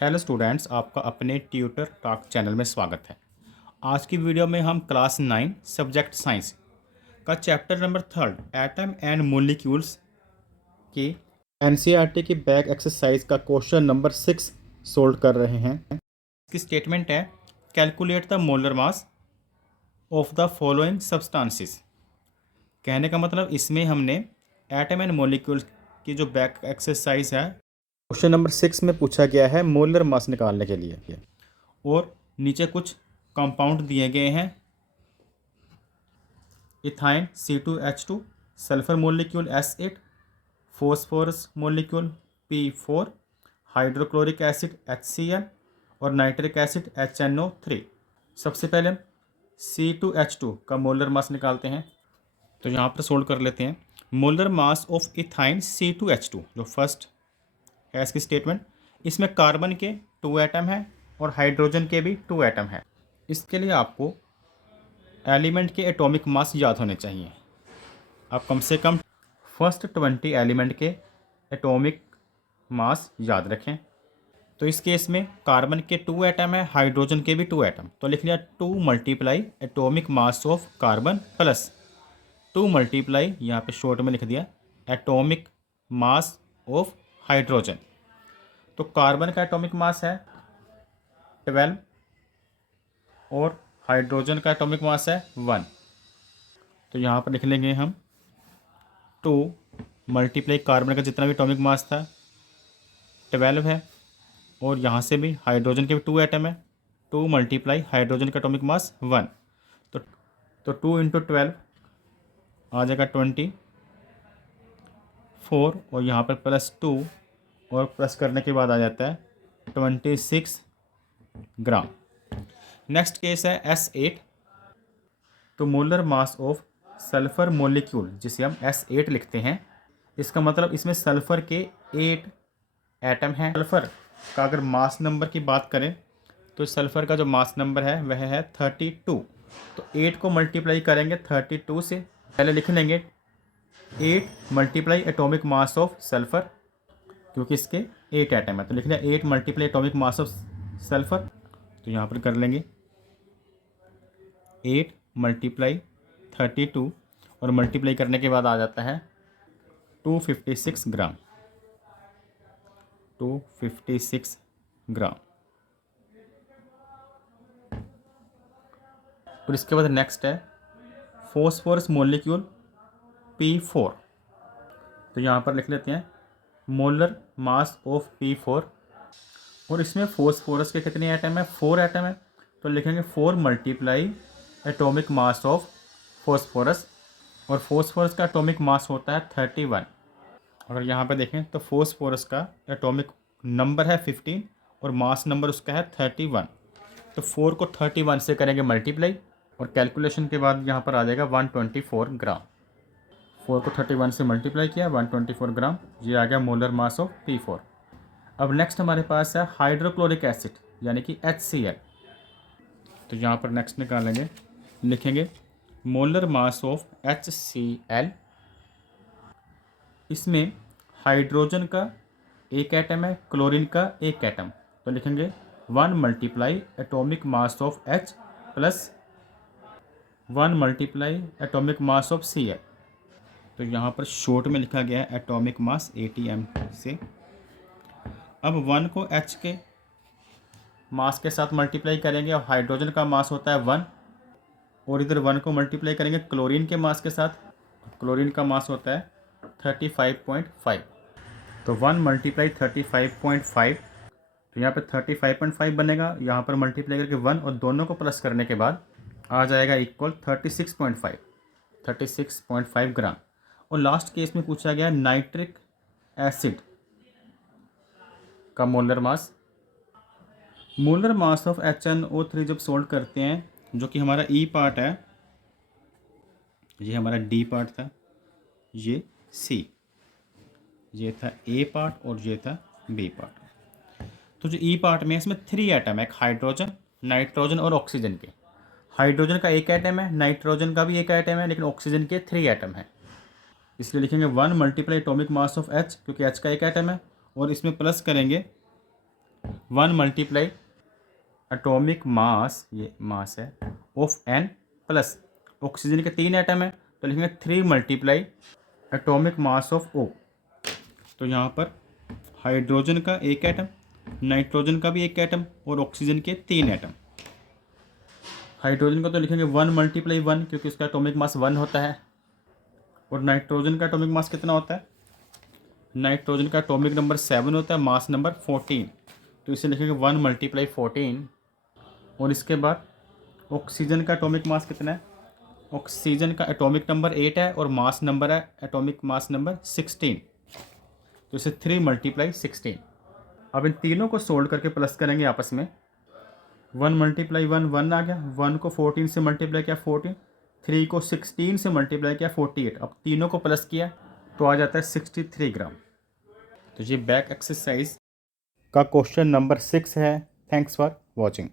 Hello students, आपका अपने tutor talk channel में स्वागत है। आज की वीडियो में हम क्लास 9 सब्जेक्ट साइंस का chapter number 3 atom and molecules की एनसीईआरटी की बैक एक्सरसाइज का क्वेश्चन नंबर 6 सोल्व कर रहे हैं। इसकी स्टेटमेंट है calculate the molar mass of the following substances. कहने का मतलब इसमें हमने एटम एंड मोलिक्यूल्स की जो बैक एक्सरसाइज है क्वेश्चन नंबर 6 में पूछा गया है मोलर मास निकालने के लिए, और नीचे कुछ कंपाउंड दिए गए हैं। Ethyne C2H2, sulphur molecule S8, phosphorus molecule P4, hydrochloric acid HCl और नाइट्रिक एसिड HNO3। सबसे पहले हम C2H2 का मोलर मास निकालते हैं, तो यहाँ पर सोल्व कर लेते हैं। Molar mass of ethyne C2H2 जो फर्स्ट है इसकी स्टेटमेंट, इसमें कार्बन के 2 एटम हैं और हाइड्रोजन के भी 2 एटम हैं। इसके लिए आपको एलिमेंट के एटॉमिक मास याद होने चाहिए। आप कम से कम फर्स्ट 20 एलिमेंट के एटॉमिक मास याद रखें। तो इस केस में कार्बन के 2 एटम है, हाइड्रोजन के भी 2 एटम, तो लिख लिया 2 multiply atomic mass of carbon plus 2 multiply, यहाँ पे शॉर्ट में लिख दिया, एटॉमिक मास ऑफ हाइड्रोजन। तो कार्बन का एटॉमिक मास है 12 और हाइड्रोजन का एटॉमिक मास है 1। तो यहाँ पर लिख लेंगे हम 2 मल्टीप्लाई कार्बन का जितना भी एटॉमिक मास था 12 है, और यहाँ से भी हाइड्रोजन के भी 2 एटम है, 2 मल्टीप्लाई हाइड्रोजन का एटॉमिक मास 1। तो 2 इंटू 12 आ जाएगा 24, और यहाँ पर प्लस 2 और प्लस करने के बाद आ जाता है 26 ग्राम। नेक्स्ट केस है S8। तो molar mass of sulphur molecule जिसे हम S8 लिखते हैं, इसका मतलब इसमें सल्फर के 8 एटम हैं। सल्फर का अगर मास नंबर की बात करें तो सल्फर का जो मास नंबर है वह है 32। तो 8 को मल्टीप्लाई करेंगे 32 से, पहले लिख लेंगे 8 multiply atomic mass of sulphur, क्योंकि इसके 8 एटम है, तो लिख लिया 8 multiply atomic mass of sulphur. तो यहाँ पर कर लेंगे 8 मल्टीप्लाई 32 और मल्टीप्लाई करने के बाद आ जाता है 256 ग्राम, 256 ग्राम। और इसके बाद नेक्स्ट है फॉस्फोरस मोलिक्यूल P4। तो यहाँ पर लिख लेते हैं मोलर मास ऑफ P4, और इसमें फॉस्फोरस के कितने एटम है? 4 एटम है, तो लिखेंगे 4 multiply atomic mass of phosphorus, और फॉस्फोरस का एटॉमिक मास होता है 31। अगर यहाँ पे देखें तो फॉस्फोरस का एटॉमिक नंबर है 15 और मास नंबर उसका है 31। तो 4 को 31 से करेंगे मल्टीप्लाई, और कैलकुलेशन के बाद यहाँ पर आ जाएगा 124 ग्राम। 4 को 31 से मल्टीप्लाई किया 124 ग्राम, ये आ गया मोलर मास ऑफ P4। अब नेक्स्ट हमारे पास है हाइड्रोक्लोरिक एसिड यानी कि HCl। तो यहाँ पर नेक्स्ट निकालेंगे, लिखेंगे मोलर मास ऑफ HCl। इसमें हाइड्रोजन का 1 एटम है, क्लोरीन का 1 एटम, तो लिखेंगे 1 multiply atomic mass of H plus 1 multiply atomic mass of Cl। तो यहाँ पर शॉर्ट में लिखा गया है एटॉमिक मास ATM से। अब 1 को H के मास के साथ मल्टीप्लाई करेंगे, और हाइड्रोजन का मास होता है 1, और इधर 1 को मल्टीप्लाई करेंगे क्लोरीन के मास के साथ, क्लोरीन का मास होता है 35.5। तो 1 मल्टीप्लाई 35.5, तो यहाँ पे 35.5 बनेगा, यहाँ पर मल्टीप्लाई करके 1 और दोनों को प्लस करने के बाद आ जाएगा इक्वल 36.5 ग्राम। और लास्ट केस में पूछा गया नाइट्रिक एसिड का molar mass. Molar mass of HNO3 जब सोल्व करते हैं, जो कि हमारा E पार्ट है, ये हमारा D पार्ट था, ये C, ये था A पार्ट और ये था B पार्ट। तो जो E पार्ट में इसमें 3 एटम है, एक हाइड्रोजन, नाइट्रोजन और ऑक्सीजन के। हाइड्रोजन का 1 एटम है, नाइट्रोजन का भी 1 एटम है, लेकिन ऑक्सीजन के 3 एटम है, इसलिए लिखेंगे 1 multiply atomic mass of H, क्योंकि H का 1 एटम है, और इसमें प्लस करेंगे 1 मल्टीप्लाई एटॉमिक मास, ये मास है, ऑफ n प्लस ऑक्सीजन के 3 एटम है तो लिखेंगे 3 multiply atomic mass of O। तो यहाँ पर हाइड्रोजन का 1 एटम, नाइट्रोजन का भी 1 एटम और ऑक्सीजन के 3 एटम। हाइड्रोजन का तो लिखेंगे 1 मल्टीप्लाई 1 क्योंकि उसका एटॉमिक मास 1 होता है। और नाइट्रोजन का एटॉमिक मास कितना होता है? नाइट्रोजन का एटॉमिक नंबर 7 होता है, मास नंबर 14, तो इसे लिखेंगे 1 मल्टीप्लाई 14। और इसके बाद ऑक्सीजन का एटॉमिक मास कितना है? ऑक्सीजन का एटॉमिक नंबर 8 है और मास नंबर है, एटॉमिक मास नंबर 16, तो इसे 3 मल्टीप्लाई 16। अब इन तीनों को सोल्व करके प्लस करेंगे आपस में। 1 मल्टीप्लाई 1 1 आ गया, 1 को 14 से मल्टीप्लाई किया 14, 3 को 16 से मल्टीप्लाई किया 48। अब तीनों को प्लस किया तो आ जाता है 63 ग्राम। तो ये बैक एक्सरसाइज का क्वेश्चन नंबर 6 है। Thanks for watching.